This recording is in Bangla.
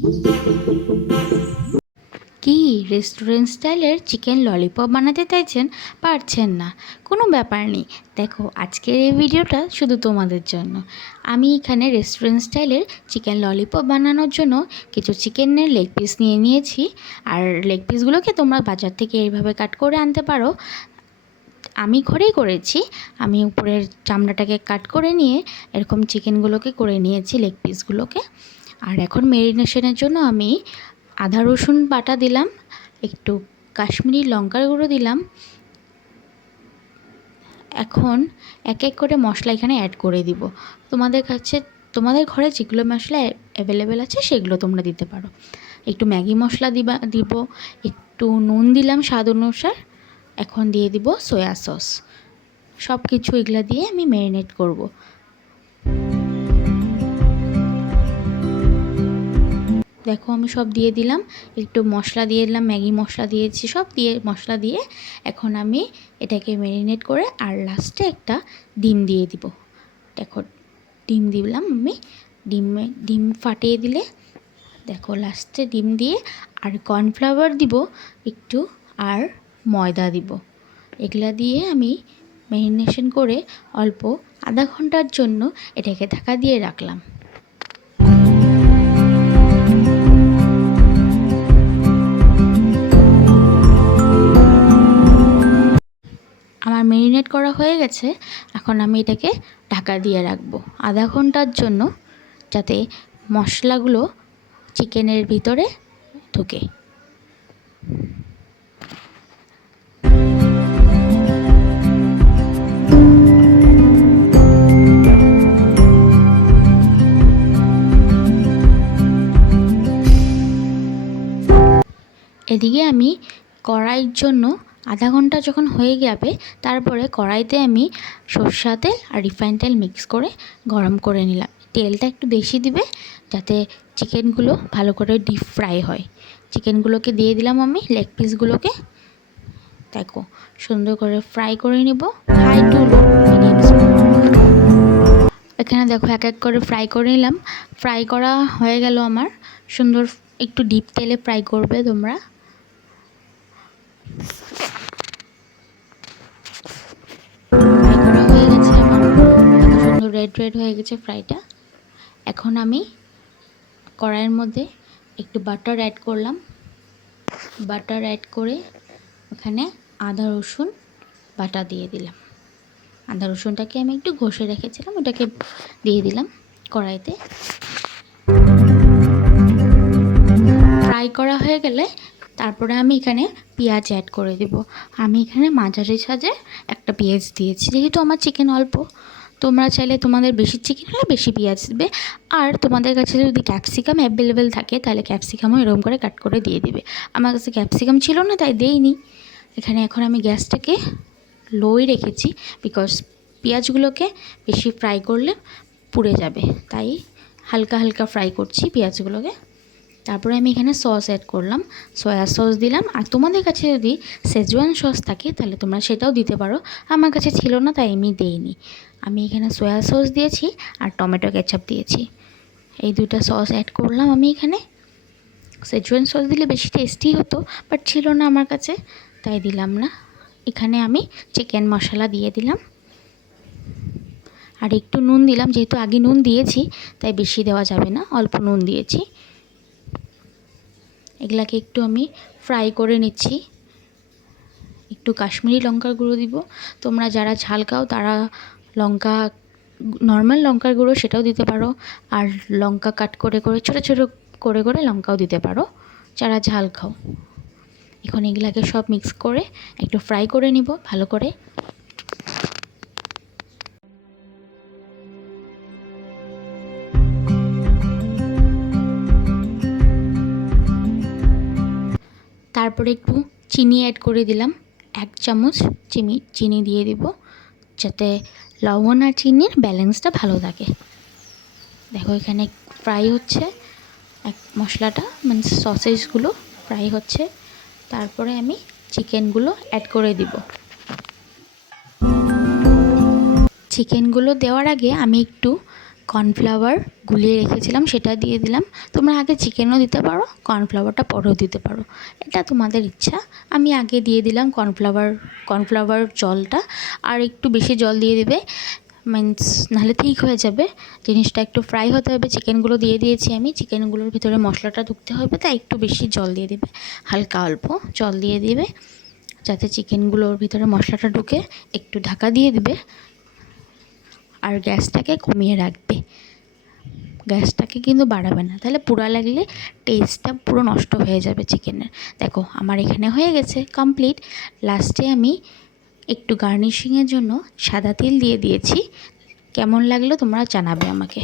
কি রেস্টুরেন্ট স্টাইলের চিকেন ললিপপ বানাতে চাইছেন, পারছেন না? কোনো ব্যাপার নেই। দেখো, আজকের এই ভিডিওটা শুধু তোমাদের জন্য। আমি এখানে রেস্টুরেন্ট স্টাইলের চিকেন ললিপপ বানানোর জন্য কিছু চিকেনের লেগ পিস নিয়ে নিয়েছি। আর লেগ পিসগুলোকে তোমরা বাজার থেকে এইভাবে কাট করে আনতে পারো। আমি ঘরেই করেছি। আমি উপরের চামড়াটাকে কাট করে নিয়ে এরকম চিকেনগুলোকে করে নিয়েছি, লেগ পিসগুলোকে। আর এখন ম্যারিনেশনের জন্য আমি আদা রসুন বাটা দিলাম, একটু কাশ্মীরি লঙ্কার গুঁড়ো দিলাম। এখন এক এক করে মশলা এখানে অ্যাড করে দিব। তোমাদের ঘরে যেগুলো মশলা অ্যাভেলেবেল আছে সেগুলো তোমরা দিতে পারো। একটু ম্যাগি মশলা দিব, একটু নুন দিলাম স্বাদ অনুসার। এখন দিয়ে দিব সয়া সস। সব কিছু এগুলা দিয়ে আমি ম্যারিনেট করব। দেখো, আমি সব দিয়ে দিলাম, একটু মশলা দিয়ে দিলাম, ম্যাগি মশলা দিয়েছি, সব দিয়ে মশলা দিয়ে এখন আমি এটাকে ম্যারিনেট করে আর লাস্টে একটা ডিম দিয়ে দিব। দেখো, ডিম দিলাম আমি। ডিম ফাটিয়ে দিলে দেখো লাস্টে ডিম দিয়ে আর কর্নফ্লাওয়ার দিব একটু, আর ময়দা দিব। এগুলা দিয়ে আমি ম্যারিনেশন করে অল্প আধা ঘন্টার জন্য এটাকে ঢাকা দিয়ে রাখলাম। আমার ম্যারিনেট করা হয়ে গেছে। এখন আমি এটাকে ঢাকা দিয়ে রাখবো আধা ঘন্টার জন্য, যাতে মশলাগুলো চিকেনের ভিতরে ঢোকে। এদিকে আমি কড়াইয়ের জন্য আধা ঘন্টা যখন হয়ে যাবে, তারপরে কড়াইতে আমি সরষের তেল আর রিফাইন তেল মিক্স করে গরম করে নিলাম। তেলটা একটু বেশি দিবে যাতে চিকেনগুলো ভালো করে ডিপ ফ্রাই হয়। চিকেনগুলোকে দিয়ে দিলাম আমি, লেগ পিসগুলোকে। দেখো, সুন্দর করে ফ্রাই করে নিব, high to low medium speed. এখানে দেখো এক এক করে ফ্রাই করে নিলাম। ফ্রাই করা হয়ে গেল আমার। সুন্দর একটু ডিপ তেলে ফ্রাই করবে তোমরা। ফ্রাই করা হয়ে গেছে আমার, সুন্দর রেড রেড হয়ে গেছে ফ্রাইটা। এখন আমি কড়াইয়ের মধ্যে একটু বাটার অ্যাড করলাম। বাটার অ্যাড করে ওখানে আদা রসুন বাটা দিয়ে দিলাম। আদা রসুনটাকে আমি একটু ঘষে রেখেছিলাম, ওটাকে দিয়ে দিলাম কড়াইতে। ফ্রাই করা হয়ে গেলে তারপরে আমি এখানে পেঁয়াজ অ্যাড করে দেব। আমি এখানে মাঝারি সাইজে একটা পেঁয়াজ দিয়েছি, যেহেতু আমার চিকেন অল্প। তোমরা চাইলে তোমাদের বেশি চিকেন হলে বেশি পেঁয়াজ দেবে। আর তোমাদের কাছে যদি ক্যাপসিকাম অ্যাভেলেবেল থাকে তাহলে ক্যাপসিকামও এরকম করে কাট করে দিয়ে দিবে। আমার কাছে ক্যাপসিকাম ছিল না, তাই দেইনি। এখানে এখন আমি গ্যাসটাকে লোই রেখেছি, বিকজ পেঁয়াজগুলোকে বেশি ফ্রাই করলে পুড়ে যাবে, তাই হালকা হালকা ফ্রাই করছি পেঁয়াজগুলোকে। তারপরে আমি এখানে সস অ্যাড করলাম, সয়া সস দিলাম। আর তোমাদের কাছে যদি শেজওয়ান সস থাকে তাহলে তোমরা সেটাও দিতে পারো। আমার কাছে ছিল না, তাই আমি দেইনি। আমি এখানে সয়া সস দিয়েছি আর টমেটো কেচাপ দিয়েছি। এই দুটো সস অ্যাড করলাম আমি এখানে। শেজওয়ান সস দিলে বেশি টেস্টি হতো, বাট ছিল না আমার কাছে, তাই দিলাম না। এখানে আমি চিকেন মশলা দিয়ে দিলাম আর একটু নুন দিলাম, যেহেতু আগে নুন দিয়েছি তাই বেশি দেওয়া যাবে না, অল্প নুন দিয়েছি। এগুলাকে একটু আমি ফ্রাই করে নিচ্ছি। একটু কাশ্মীরি লঙ্কার গুঁড়ো দিব। তোমরা যারা ঝাল খাও তারা লঙ্কা, নর্মাল লঙ্কার গুঁড়ো সেটাও দিতে পারো। আর লঙ্কা কাট করে করে ছোটো ছোটো করে করে লঙ্কাও দিতে পারো যারা ঝাল খাও। এখন এগুলাকে সব মিক্স করে একটু ফ্রাই করে নিব ভালো করে। তারপরে একটু চিনি অ্যাড করে দিলাম, 1 চামচ চিনি দিয়ে দিব, যাতে লবণ আর চিনির ব্যালেন্সটা ভালো থাকে। দেখো, এখানে ফ্রাই হচ্ছে মশলাটা, মানে সসেসগুলো ফ্রাই হচ্ছে। তারপরে আমি চিকেনগুলো অ্যাড করে দিব। চিকেনগুলো দেওয়ার আগে আমি একটু কর্নফ্লাওয়ার গুলিয়ে রেখেছিলাম সেটা দিয়ে দিলাম। তোমরা আগে চিকেনও দিতে পারো, কর্নফ্লাওয়ারটা পরেও দিতে পারো, এটা তোমাদের ইচ্ছা। আমি আগে দিয়ে দিলাম কর্নফ্লাওয়ার জলটা, আর একটু বেশি জল দিয়ে দেবে, মিন্স নাহলে ঠিক হয়ে যাবে। জিনিসটা একটু ফ্রাই হতে হবে। চিকেনগুলো দিয়ে দিয়েছি আমি, চিকেনগুলোর ভিতরে মশলাটা ঢুকতে হবে, তাই একটু বেশি জল দিয়ে দেবে, হালকা অল্প জল দিয়ে দিবে যাতে চিকেনগুলোর ভিতরে মশলাটা ঢুকে। একটু ঢাকা দিয়ে দিবে আর গ্যাসটাকে কমিয়ে রাখবে। গ্যাসটাকে কিন্তু বাড়াবে না, তাহলে পোড়া লাগলে টেস্টটা পুরো নষ্ট হয়ে যাবে চিকেনের। দেখো আমার এখানে হয়ে গেছে কমপ্লিট। লাস্টে আমি একটু গার্নিশিংয়ের জন্য সাদা তেল দিয়ে দিয়েছি। কেমন লাগলো তোমরা জানাবে আমাকে।